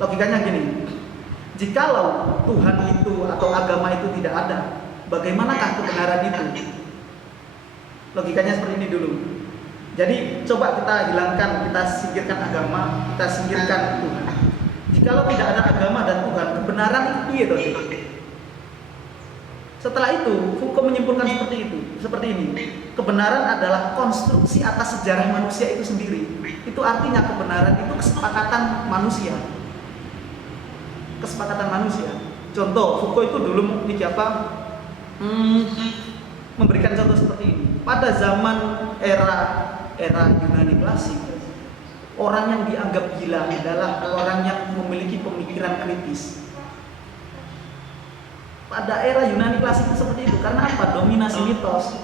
Logikanya gini, jikalau Tuhan itu atau agama itu tidak ada, bagaimanakah kebenaran itu? Logikanya seperti ini dulu. Jadi coba kita hilangkan, kita singkirkan agama, kita singkirkan Tuhan. Jikalau tidak ada agama dan Tuhan, kebenaran itu piye toh? Setelah itu, Foucault menyimpulkan seperti ini. Kebenaran adalah konstruksi atas sejarah manusia itu sendiri. Itu artinya kebenaran itu kesepakatan manusia. Kesepakatan manusia. Contoh, Foucault itu dulu memberikan contoh seperti ini. Pada zaman era Yunani klasik, orang yang dianggap gila adalah orang yang memiliki pemikiran kritis. Pada era Yunani klasik itu seperti itu. Karena apa? Dominasi mitos.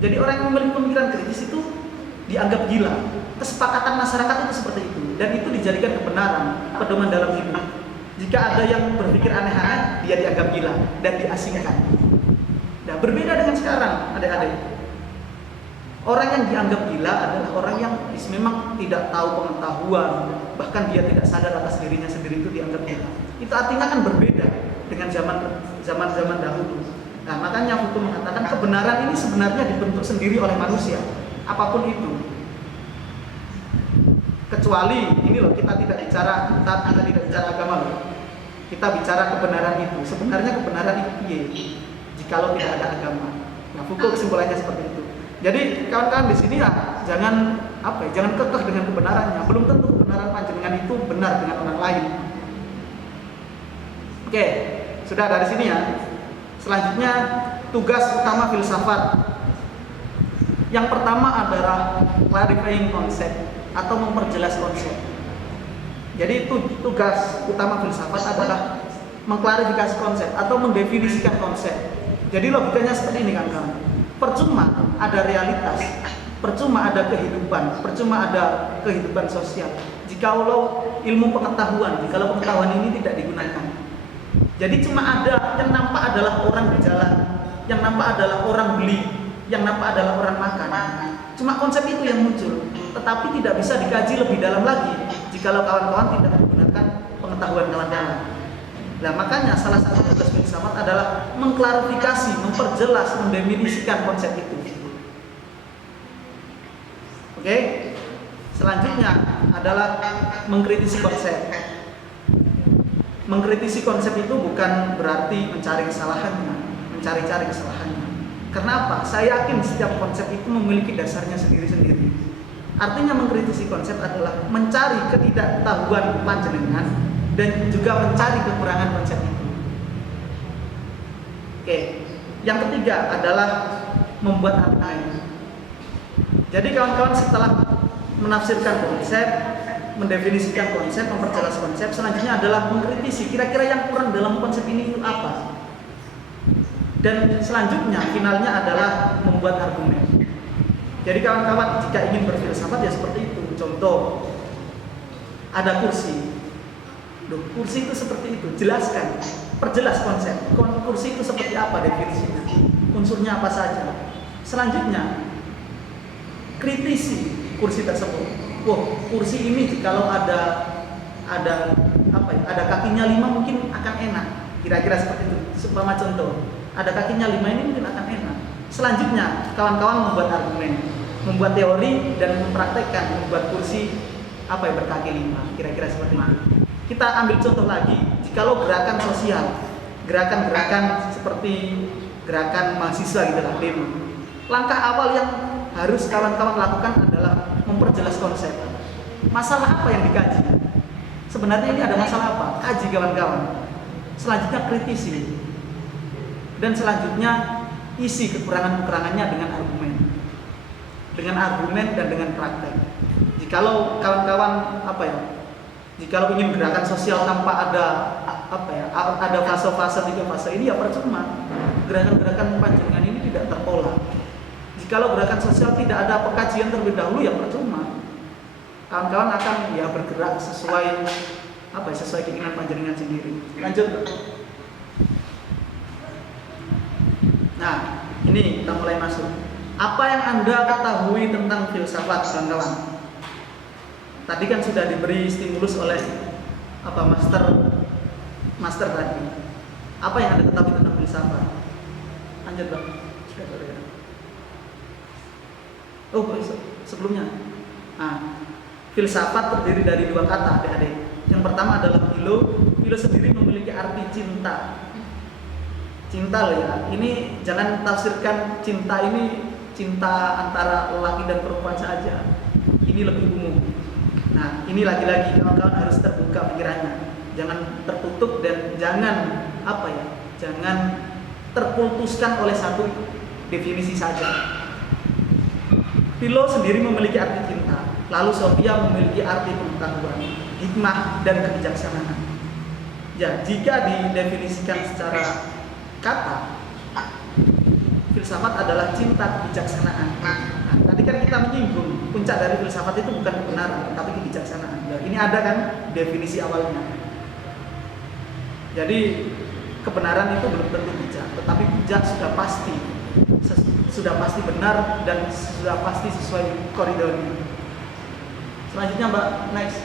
Jadi orang yang memiliki pemikiran kritis itu dianggap gila. Kesepakatan masyarakat itu seperti itu. Dan itu dijadikan kebenaran, pedoman dalam hidup. Jika ada yang berpikir aneh-aneh, dia dianggap gila dan diasingkan. Nah, berbeda dengan sekarang, adik-adik. Orang yang dianggap gila adalah orang yang memang tidak tahu pengetahuan, bahkan dia tidak sadar atas dirinya sendiri, itu dianggap gila. Itu artinya kan berbeda dengan zaman dahulu. Nah, makanya Foucault mengatakan kebenaran ini sebenarnya dibentuk sendiri oleh manusia, apapun itu. Kecuali ini loh, kita tidak bicara agama loh. Kita bicara kebenaran itu. Sebenarnya kebenaran itu piye? Jikalau tidak ada agama. Nah, Foucault kesimpulannya seperti itu. Jadi kawan-kawan di sini ya jangan kekeh dengan kebenarannya. Belum tentu kebenaran panjenengan itu benar dengan orang lain. Oke, sudah dari sini ya. Selanjutnya tugas utama filsafat. Yang pertama adalah clarifying konsep atau memperjelas konsep. Jadi itu tugas utama filsafat adalah mengklarifikasi konsep atau mendefinisikan konsep. Jadi logikanya seperti ini kan kawan. Percuma ada realitas, percuma ada kehidupan, percuma ada kehidupan sosial jikalau ilmu pengetahuan, jikalau pengetahuan ini tidak digunakan. Jadi cuma ada yang nampak adalah orang berjalan, yang nampak adalah orang beli, yang nampak adalah orang makan. Cuma konsep itu yang muncul, tetapi tidak bisa dikaji lebih dalam lagi jikalau kawan-kawan tidak menggunakan pengetahuan kawan-kawan. Nah, makanya salah satu tugas filsafat adalah mengklarifikasi, memperjelas, mendefinisikan konsep itu. Oke? Selanjutnya adalah mengkritisi konsep. Mengkritisi konsep itu bukan berarti mencari kesalahannya, mencari-cari kesalahannya. Karena apa? Saya yakin setiap konsep itu memiliki dasarnya sendiri-sendiri. Artinya mengkritisi konsep adalah mencari ketidaktahuan panjenengan dan juga mencari kekurangan konsep itu. Oke, yang ketiga adalah membuat argumen. Jadi kawan-kawan setelah menafsirkan konsep, mendefinisikan konsep, memperjelas konsep, selanjutnya adalah mengkritisi kira-kira yang kurang dalam konsep ini itu apa. Dan selanjutnya finalnya adalah membuat argumen. Jadi kawan-kawan jika ingin berfilsafat ya seperti itu. Contoh, ada kursi. Loh, kursi itu seperti itu, jelaskan, perjelas konsep. Kursi itu seperti apa definisinya, unsurnya apa saja. Selanjutnya, kritisi kursi tersebut. Wah, kursi ini kalau ada kakinya 5 mungkin akan enak. Kira-kira seperti itu. Seumpama contoh, ada kakinya 5 ini mungkin akan enak. Selanjutnya, kawan-kawan membuat argumen, membuat teori dan mempraktekkan membuat kursi berkaki 5. Kira-kira seperti itu. Kita ambil contoh lagi, jikalau gerakan sosial, gerakan-gerakan seperti gerakan mahasiswa gitu lah, demo. Langkah awal yang harus kawan-kawan lakukan adalah memperjelas konsep. Masalah apa yang dikaji? Sebenarnya ini ada masalah apa? Kaji kawan-kawan. Selanjutnya kritisi. Dan selanjutnya isi kekurangan-kekurangannya dengan argumen. Dengan argumen dan dengan praktek. Jikalau kawan-kawan jikalau ingin gerakan sosial tanpa ada fase-fase 3 fase ini ya percuma. Gerakan-gerakan panjenengan ini tidak terpola. Jikalau gerakan sosial tidak ada pengkajian terlebih dahulu ya percuma. Kawan-kawan akan bergerak sesuai keinginan panjenengan sendiri. Lanjut. Nah, ini kita mulai masuk. Apa yang Anda ketahui tentang filsafat, kawan-kawan? Tadi kan sudah diberi stimulus oleh master master tadi. Apa yang Anda ketahui tentang filsafat? Lanjut, Bang. Oh, sebelumnya. Filsafat terdiri dari dua kata, adik-adik. Yang pertama adalah philo. Philo sendiri memiliki arti cinta. Cinta loh ya. Ini jangan tafsirkan cinta ini cinta antara lelaki dan perempuan saja. Ini lebih umum. Nah, ini lagi-lagi kawan-kawan harus terbuka pikirannya. Jangan tertutup dan jangan jangan terkultuskan oleh satu definisi saja. Philo sendiri memiliki arti cinta, lalu Sophia memiliki arti pengetahuan, hikmah dan kebijaksanaan. Ya, jika didefinisikan secara kata, filsafat adalah cinta kebijaksanaan. Nah, tadi kan kita menyinggung puncak dari filsafat itu bukan kebenaran, tapi kebijaksanaan. Nah, ini ada kan definisi awalnya. Jadi kebenaran itu belum tentu bijak, tetapi bijak sudah pasti benar dan sudah pasti sesuai koridornya. Selanjutnya, Mbak, next.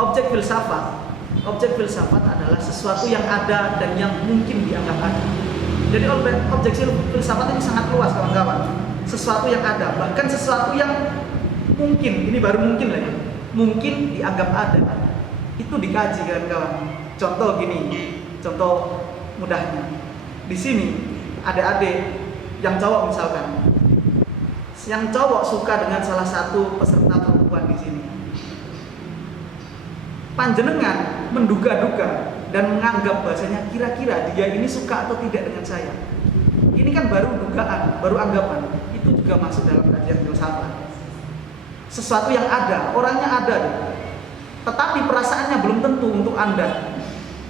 Objek filsafat adalah sesuatu yang ada dan yang mungkin dianggap ada. Jadi objek filsafat ini sangat luas, kawan-kawan. Sesuatu yang ada, bahkan sesuatu yang mungkin, ini baru mungkin lagi, mungkin dianggap ada. Itu dikaji, kawan-kawan. Contoh gini, contoh mudahnya. Di sini adik-adik yang cowok misalkan, yang cowok suka dengan salah satu peserta perempuan di sini. Panjenengan menduga-duga dan menganggap bahasanya kira-kira dia ini suka atau tidak dengan saya. Ini kan baru dugaan, baru anggapan. Itu juga masuk dalam kajian filsafat. Sesuatu yang ada, orangnya ada deh. Tetapi perasaannya belum tentu untuk Anda.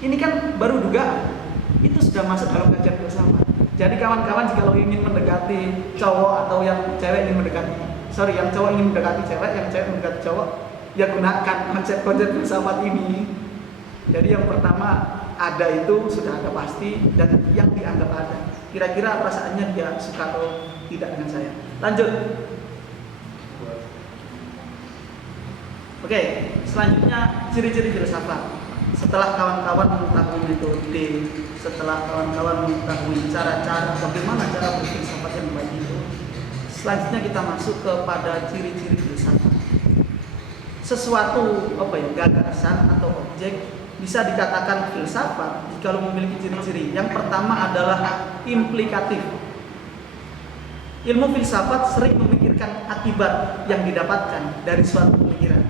Ini kan baru dugaan. Itu sudah masuk dalam kajian filsafat. Jadi kawan-kawan jika ingin mendekati cowok atau yang cewek ingin mendekati, yang cowok ingin mendekati cewek, yang cewek mendekati cowok, ya gunakan konsep-konsep filsafat ini. Jadi yang pertama ada itu sudah ada pasti, dan yang dianggap ada. Kira-kira perasaannya dia suka atau tidak dengan saya. Lanjut. Oke, selanjutnya ciri-ciri filsafat. Setelah kawan-kawan mengetahui metode, setelah kawan-kawan mengetahui cara-cara bagaimana cara berfilsafat yang baik itu, selanjutnya kita masuk kepada ciri-ciri filsafat. Sesuatu gagasan atau objek bisa dikatakan filsafat jika memiliki ciri-ciri. Yang pertama adalah implikatif. Ilmu filsafat sering memikirkan akibat yang didapatkan dari suatu pemikiran.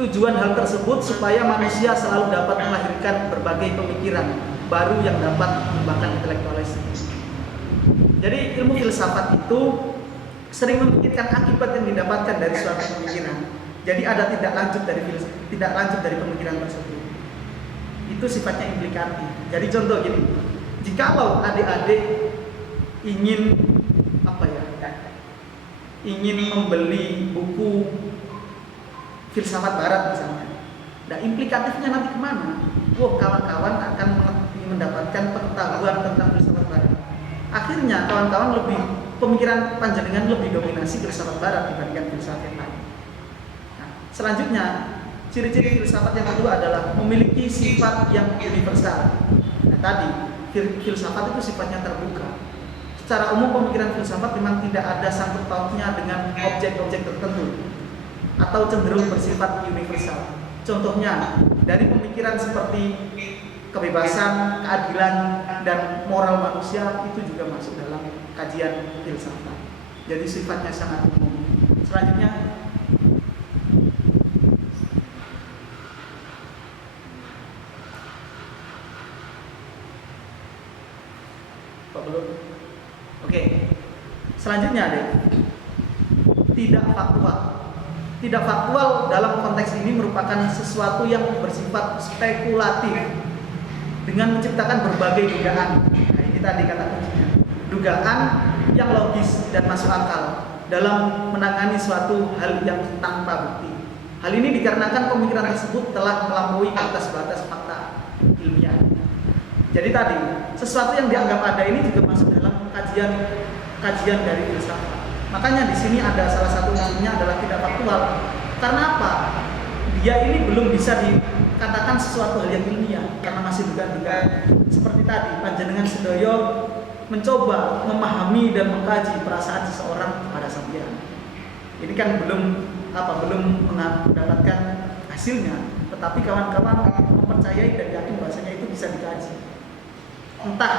Tujuan hal tersebut supaya manusia selalu dapat melahirkan berbagai pemikiran baru yang dapat mengembangkan intelektualitas. Jadi ilmu filsafat itu sering memikirkan akibat yang didapatkan dari suatu pemikiran. Jadi ada tidak lanjut dari pemikiran tersebut. Itu sifatnya implikatif. Jadi contoh gini, jikalau adik-adik ingin ingin membeli buku filsafat barat misalnya. Nah, implikatifnya nanti kemana? Kawan-kawan akan mendapatkan pengetahuan tentang filsafat barat. Akhirnya kawan-kawan pemikiran panjenengan lebih dominasi filsafat barat dibandingkan filsafat yang lain. Nah, selanjutnya ciri-ciri filsafat yang kedua adalah memiliki sifat yang universal. Nah, tadi filsafat itu sifatnya terbuka. Secara umum pemikiran filsafat memang tidak ada sangkut pautnya dengan objek-objek tertentu atau cenderung bersifat universal. Contohnya dari pemikiran seperti kebebasan, keadilan, dan moral manusia itu juga masuk dalam kajian filsafat. Jadi sifatnya sangat umum. Selanjutnya selanjutnya tidak faktual. Tidak faktual dalam konteks ini merupakan sesuatu yang bersifat spekulatif dengan menciptakan berbagai dugaan. Nah, ini tadi kata kuncinya. Dugaan yang logis dan masuk akal dalam menangani suatu hal yang tanpa bukti. Hal ini dikarenakan pemikiran tersebut telah melampaui batas-batas fakta ilmiah. Jadi tadi, sesuatu yang dianggap ada ini juga masuk dalam kajian dari filsafat. Makanya di sini ada salah satu namanya adalah tidak faktual. Karena apa? Dia ini belum bisa dikatakan sesuatu hal yang ilmiah karena masih duga-duga. Seperti tadi, panjenengan sedoyo mencoba memahami dan mengkaji perasaan seseorang kepada sampeyan. Ini kan belum mendapatkan hasilnya, tetapi kawan-kawan mempercayai dan yakin bahasanya itu bisa dikaji. Entah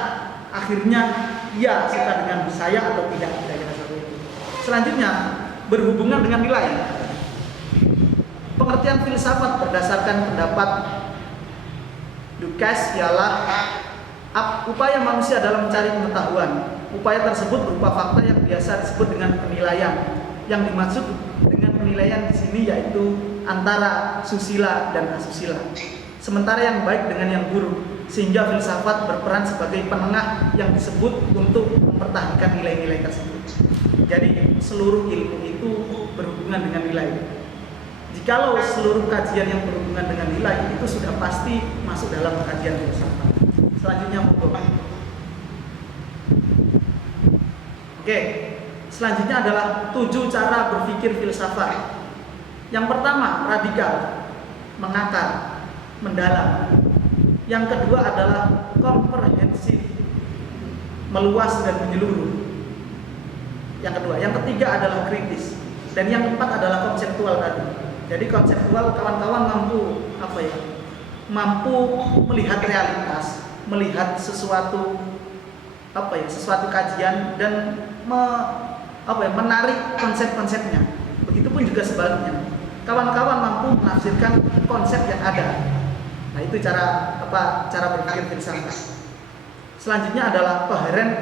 akhirnya ia suka dengan saya atau tidak, kira-kira seperti itu. Selanjutnya berhubungan dengan nilai. Pengertian filsafat berdasarkan pendapat Dukas ialah upaya manusia dalam mencari pengetahuan. Upaya tersebut berupa fakta yang biasa disebut dengan penilaian. Yang dimaksud dengan penilaian di sini yaitu antara susila dan asusila. Sementara yang baik dengan yang buruk, sehingga filsafat berperan sebagai penengah yang disebut untuk mempertahankan nilai-nilai tersebut. Jadi seluruh ilmu itu berhubungan dengan nilai. Jikalau seluruh kajian yang berhubungan dengan nilai itu sudah pasti masuk dalam kajian filsafat. Selanjutnya monggo. Oke, selanjutnya adalah 7 cara berpikir filsafat. Yang pertama, radikal, mengakar, mendalam. Yang kedua adalah komprehensif, meluas dan menyeluruh. Yang ketiga adalah kritis. Dan yang keempat adalah konseptual tadi. Jadi konseptual kawan-kawan mampu melihat realitas, melihat sesuatu sesuatu kajian dan menarik konsep-konsepnya. Begitupun juga sebaliknya. Kawan-kawan mampu menafsirkan konsep yang ada. Nah, itu cara berpikir filsafat. Selanjutnya adalah koheren